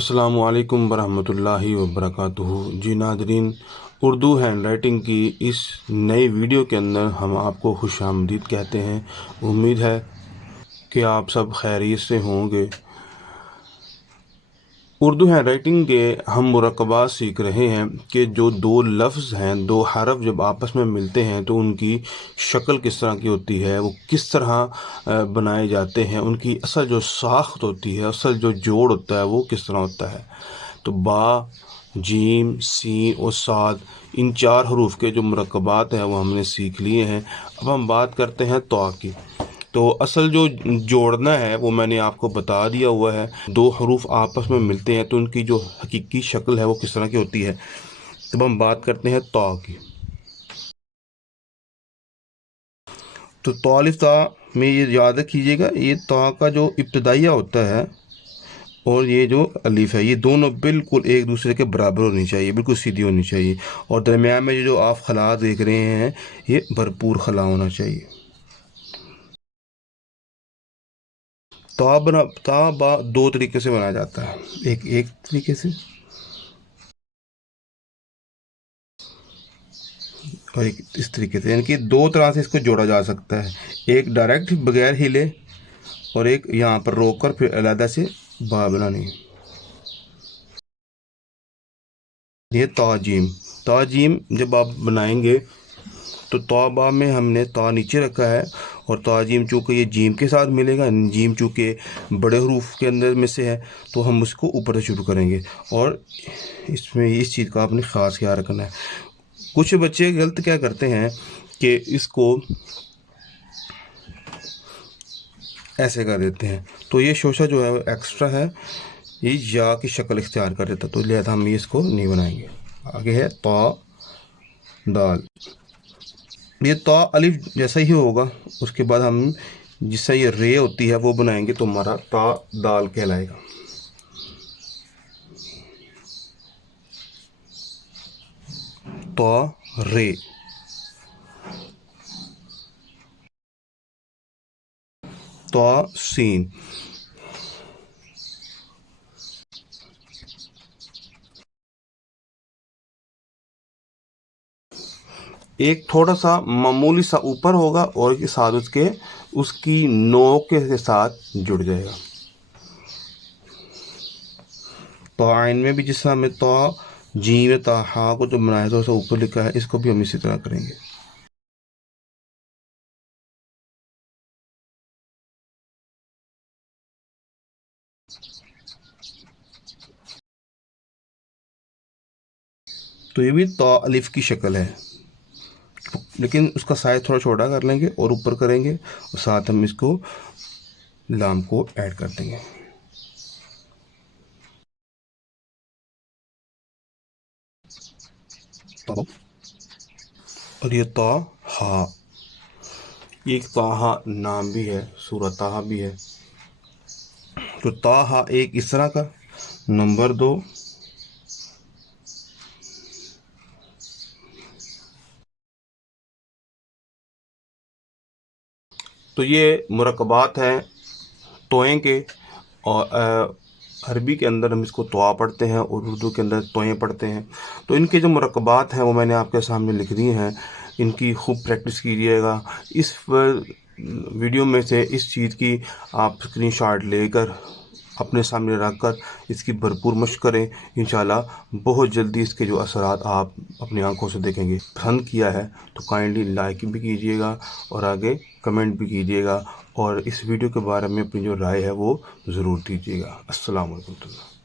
अस्सलामु अलैकुम वरहमतुल्लाहि वबरकातुहू। जी नादरीन, उर्दू हैंड राइटिंग की इस नई वीडियो के अंदर हम आपको खुशामदीद कहते हैं। उम्मीद है कि आप सब खैरियत से होंगे। उर्दू हैंड राइटिंग के हम मुरक्कबात सीख रहे हैं कि जो दो लफ्ज़ हैं, दो हरफ जब आपस में मिलते हैं तो उनकी शक्ल किस तरह की होती है, वो किस तरह बनाए जाते हैं, उनकी असल जो साख्त होती है, असल जो जोड़ होता है वो किस तरह होता है। तो बा, जीम, सीन और साद, इन चार हरूफ के जो मुरक्कबात हैं वो हमने सीख लिए हैं। अब हम बात करते हैं तौ की। तो असल जो जोड़ना है वो मैंने आपको बता दिया हुआ है। दो हरूफ आपस में मिलते हैं तो उनकी जो हकीकी शक्ल है वो किस तरह की होती है। तब हम बात करते हैं तौ की। तो तौ अलिफ ता में ये याद रखिएगा, ये तौ का जो इब्तदाइया होता है और ये जो अलीफ है, ये दोनों बिल्कुल एक दूसरे के बराबर होनी चाहिए, बिल्कुल सीधी होनी चाहिए। और दरमियान में जो आप खला देख रहे हैं ये भरपूर खला होना चाहिए। ता बा दो तरीके से बनाया जाता है, एक तरीके से और एक इस तरीके से, यानी कि दो तरह से इसको जोड़ा जा सकता है। एक डायरेक्ट बगैर हिले और एक यहाँ पर रोक कर फिर अलहदा से बा बनानी है। ये ताजीम, ताजीम जब आप बनाएंगे तो तौबा में हमने ता नीचे रखा है और ताजीम चूँकि ये जीम के साथ मिलेगा, जीम चूँकि बड़े हरूफ के अंदर में से है तो हम उसको ऊपर से शुरू करेंगे। और इसमें इस चीज़ का आपने ख़ास ख्याल रखना है। कुछ बच्चे गलत क्या करते हैं कि इसको ऐसे कर देते हैं, तो ये शोशा जो है एक्स्ट्रा है, ये या की शक्ल इख्तियार कर देता, तो लिहाजा हम इसको नहीं बनाएंगे। आगे है ता दाल, ये ता अलिफ जैसा ही होगा। उसके बाद हम जिससे ये रे होती है वो बनाएंगे तो हमारा ता दाल कहलाएगा। ता रे, ता सीन, एक थोड़ा सा मामूली सा ऊपर होगा और के साथ उसकी नोक के साथ जुड़ जाएगा। तो आइन में भी जिस तरह हमें तो जी में ता हा को जो बनाया तो उसे ऊपर लिखा है, इसको भी हम इसी तरह करेंगे। तो ये भी तो अलिफ की शक्ल है, लेकिन उसका साइज थोड़ा छोटा कर लेंगे और ऊपर करेंगे और साथ हम इसको लाम को ऐड कर देंगे। तो और ये तो हा, ये एक ताहा नाम भी है, सूरत ताहा भी है। तो ताहा एक इस तरह का, नंबर दो तो ये मुरक्कबात हैं तोएं के। और अरबी के अंदर हम इसको तवा पढ़ते हैं और उर्दू के अंदर तोएं पढ़ते हैं। तो इनके जो मुरक्कबात हैं वो मैंने आपके सामने लिख दिए हैं, इनकी खूब प्रैक्टिस कीजिएगा। इस वीडियो में से इस चीज़ की आप स्क्रीनशॉट लेकर अपने सामने रख कर इसकी भरपूर मशक करें। इंशाल्लाह बहुत जल्दी इसके जो असरात आप अपनी आंखों से देखेंगे। पसंद किया है तो काइंडली लाइक भी कीजिएगा और आगे कमेंट भी कीजिएगा और इस वीडियो के बारे में अपनी जो राय है वो ज़रूर दीजिएगा। अस्सलाम वालेकुम।